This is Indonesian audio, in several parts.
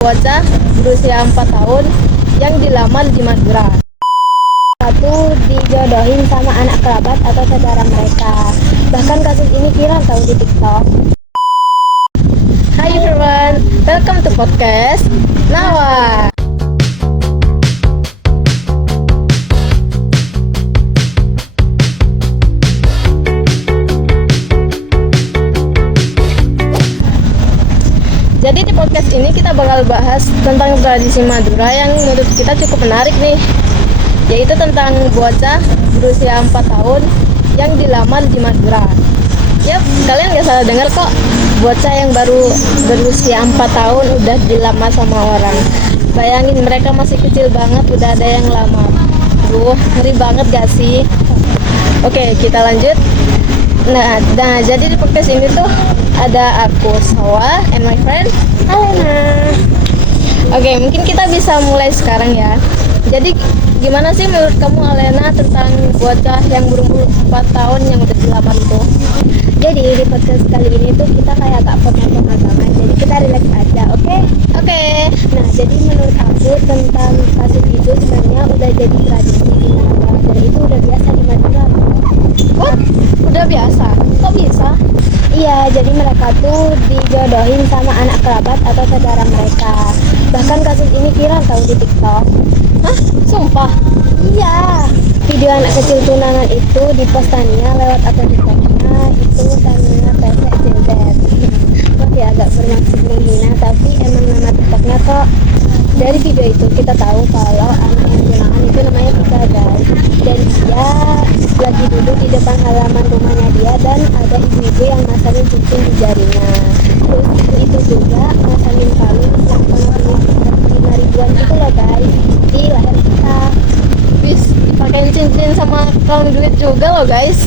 Bocah berusia 4 tahun yang dilamar di Madura. Satu dijodohin sama anak kerabat atau saudara mereka. Bahkan kasus ini viral tahu di TikTok. Hai everyone, welcome to podcast Nawa. Jadi di podcast ini kita bakal bahas tentang tradisi Madura yang menurut kita cukup menarik nih, yaitu tentang bocah berusia 4 tahun yang dilamar di Madura. Yap, kalian gak salah dengar kok, bocah yang baru berusia 4 tahun udah dilamar sama orang. Bayangin, mereka masih kecil banget udah ada yang lamar. Ngeri banget gak sih? Oke, kita lanjut. Nah, jadi di podcast ini tuh ada aku, Sawa, and my friend Alena. Oke, mungkin kita bisa mulai sekarang ya. Jadi gimana sih menurut kamu, Alena, tentang bocah yang berumur 4 tahun yang udah dilamar itu? Jadi di podcast kali ini tuh kita kayak agak pemahaman, jadi kita relax aja, oke? Oke. Nah, jadi menurut aku tentang kasus itu sebenarnya udah jadi tradisi di mana dan itu udah biasa di Madura. What? Udah biasa? Kok bisa? Iya, jadi mereka tuh dijodohin sama anak kerabat atau saudara mereka. Bahkan kasus ini viral tahu di TikTok. Hah? Sumpah? Iya, video anak kecil tunangan itu dipost Tania lewat akun TikToknya, itu Tania PSJZ. Oke, agak bermaksud menghina, tapi emang nama TikToknya kok. Dari video itu kita tahu kalau anak yang tunangan itu namanya Tika, guys. Dan dia lagi duduk di depan halaman rumahnya dia dan ada ibu-ibu yang masangin cincin di jarinya. Terus itu juga masangin kalung yang penghargaan 5 ribuan gitu loh guys di leher kita. Bis, dipakein cincin sama kalung duit juga loh guys.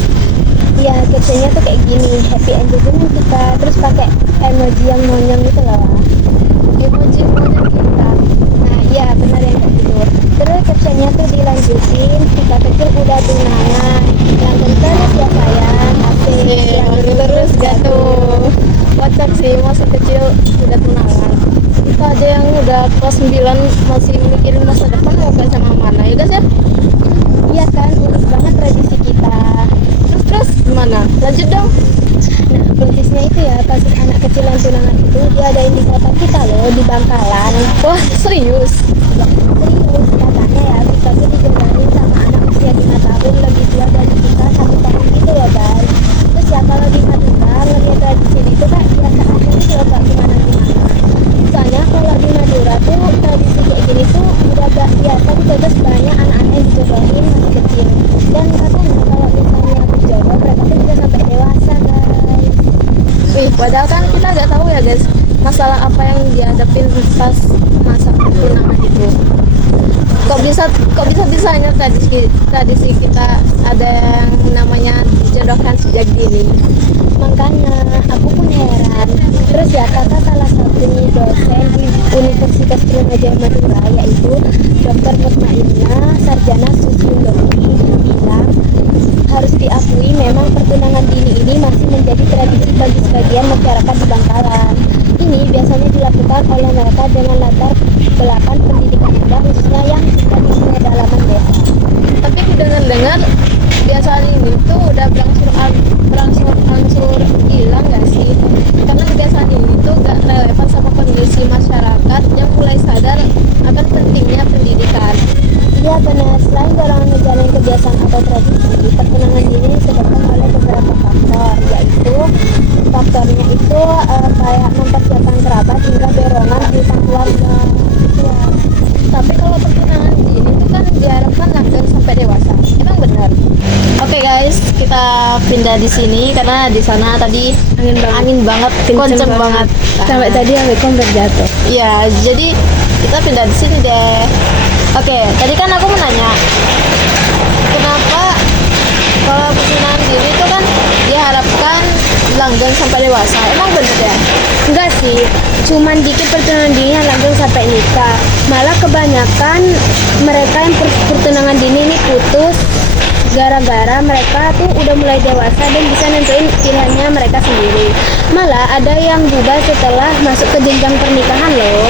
Iya, captionnya tuh kayak gini, happy engagement kita, terus pakai emoji yang monyong gitu loh. Emoji kita. Nah iya benar yang kayak gitu. Terus captionnya tuh dilanjutin, kita kecil udah tunangan, langgeng terus ya sayang, asik, langgeng Terus jatuh. Kocak sih, masih kecil udah tunangan. Kita aja yang udah kelas 9 masih mikirin masa depan mau ke sama mana ya guys ya. Iya kan, unik banget tradisi kita. Terus gimana? Lanjut dong. Nah persisnya itu ya, kasus anak kecil yang tunangan itu diadain di kota kita loh, di Bangkalan. Wah, serius? Serius, katanya ya kita tuh dijodohin sama anak usia 5 tahun lebih tua dari kita 1 tahun gitu loh guys. Terus ya kalau di Madura ngeliat tradisi itu kan biasa aja gitu loh, gak gimana-gimana. Soalnya kalau di Madura tuh tradisi kayak gini tuh udah gak biasa gitu, terus banyak anak-anak yang dijodohin masih kecil. Dan katanya kalau misalnya berjodoh mereka tuh bisa sampai dewasa guys. Wih, padahal kan kita nggak tahu ya guys, masalah apa yang dihadapin pas masa pertunangan itu. Kok bisa bisanya tradisi kita ada yang namanya dijodohkan sejak dini. Makanya aku pun heran. Terus ya kata salah satu dosen di Universitas Trunojoyo Madura, yaitu Dr. Mutmainah Sarjana Sosiologi, bilang harus diakui memang pertunangan dini ini masih menjadi tradisi bagi sebagian masyarakat di Bangkalan. Ini biasanya dilakukan oleh mereka dengan latar belakang pendidikan rendah, khususnya yang tinggal di pedalaman desa. Tapi aku dengar biasaan ini tuh udah berangsur hilang gak sih? Karena kebiasaan ini tuh gak relevan sama kondisi masyarakat yang mulai sadar akan pentingnya pendidikan. Iya benar, selain dorongan menjalin kebiasaan atau tradisi, pertunangan dini disebabkan oleh beberapa faktor, yaitu faktornya itu kayak mempersiapkan kerabat hingga dorongan tentang keluarga. Ya. Tapi kalau pertunangan dini itu kan diharapkan langgeng sampai dewasa. Emang benar? Oke guys, kita pindah di sini karena di sana tadi angin banget, kenceng banget. Sampai tadi sampai komplek jatuh. Iya, jadi kita pindah di sini deh. Oke, tadi kan aku menanya, kenapa kalau pertunangan dini itu kan diharapkan langgeng sampai dewasa? Emang bener ya? Enggak sih, cuman dikit pertunangan dini yang langgeng sampai nikah. Malah kebanyakan mereka yang pertunangan dini ini putus gara-gara mereka tuh udah mulai dewasa dan bisa nentuin pilihannya mereka sendiri. Malah ada yang juga setelah masuk ke jenjang pernikahan loh.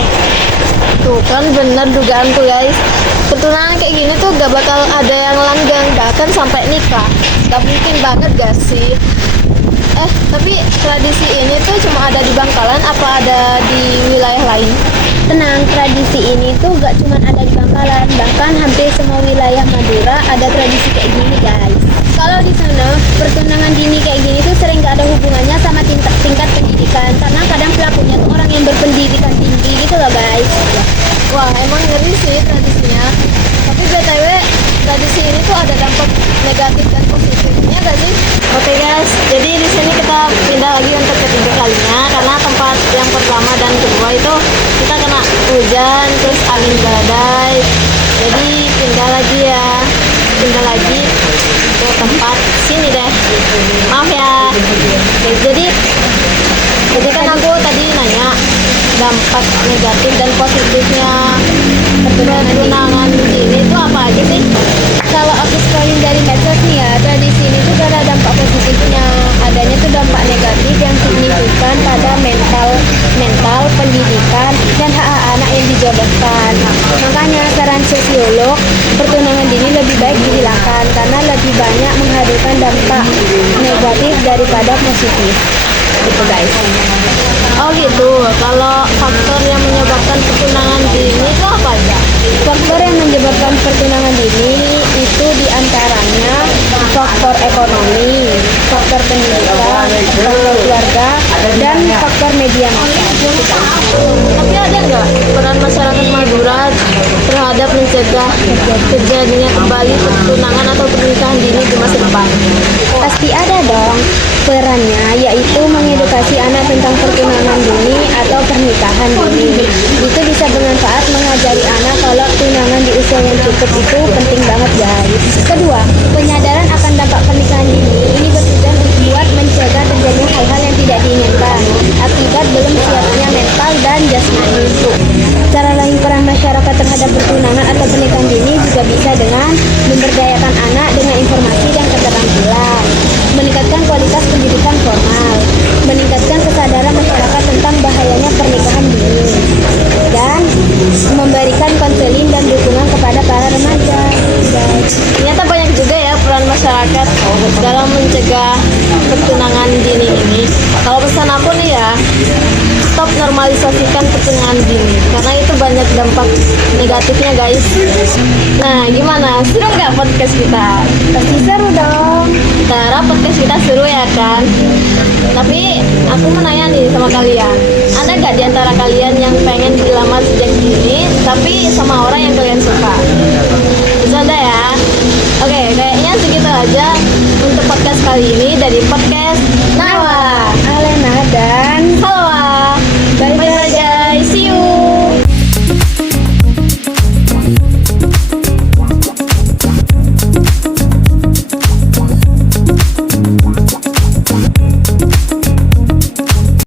Tuh kan bener dugaanku guys. Pertunangan kayak gini tuh gak bakal ada yang langgeng, bahkan sampai nikah. Gak mungkin banget gak sih? Tapi tradisi ini tuh cuma ada di Bangkalan apa ada di wilayah lain? Tenang, tradisi ini tuh gak cuma ada di Bangkalan, bahkan hampir semua wilayah Madura ada tradisi kayak gini guys. Kalau di sana pertunangan dini kayak gini tuh sering gak ada hubungannya sama tingkat pendidikan, karena kadang pelakunya tuh orang yang berpendidikan tinggi gitu loh guys. Wah, emang ngeri sih tradisinya. Tapi BTW, tradisi ini tuh ada dampak negatif dan positifnya gak sih? Oke guys, jadi di sini kita pindah lagi untuk ketiga kalinya karena tempat yang pertama dan kedua itu kita kena hujan terus angin badai. Jadi pindah lagi ya. Pindah lagi ke tempat sini deh. Maaf ya. Oke, jadi kan aku tadi nanya dampak negatif dan positifnya pertunangan ini itu apa aja sih? Kalau aku scrolling dari medsos nih ya, tradisi ini tuh gak ada dampak positifnya. Adanya tuh dampak negatif yang signifikan pada mental, pendidikan, dan hak anak yang dijodohkan. Makanya saran sosiolog, pertunangan dini lebih baik dihilangkan karena lebih banyak menghadirkan dampak negatif daripada positif. Gitu guys. Oh gitu, kalau faktor yang menyebabkan pertunangan dini itu apa aja? Faktor yang menyebabkan pertunangan dini itu diantaranya faktor ekonomi, faktor pendidikan, faktor keluarga, dan faktor media massa. Tapi ada nggak peran masyarakat Madura terhadap mencegah terjadinya kembali pertunangan atau pernikahan dini di masa depan? Pasti ada dong perannya, yaitu mengedukasi anak tentang pertunangan dini atau pernikahan dini. Itu bisa bermanfaat mengajari anak kalau tunangan di usia yang cukup itu penting banget guys. Kedua, penyadaran akan dampak pernikahan dini ini bertujuan buat mencegah terjadinya hal-hal yang tidak diinginkan akibat belum siapnya mental dan jasmani. Cara lain peran masyarakat terhadap pertunangan atau pernikahan dini juga bisa dengan memberdayakan anak dengan informasi dan keterampilan, meningkatkan kualitas pendidikan formal, meningkatkan kesadaran masyarakat tentang bahayanya pernikahan dini, dan memberikan konseling dan dukungan kepada para remaja. Ternyata banyak juga ya peran masyarakat dalam mencegah pertunangan dini ini. Kalau pesan aku nih ya, stop normalisasikan pertunangan dini karena itu banyak dampak negatifnya guys. Nah gimana, seru nggak podcast kita? Pasti seru dong. Kita harap podcast kita seru ya kan. Tapi aku mau nanya nih sama kalian, ada nggak diantara kalian yang pengen dilamar sejak dini tapi sama orang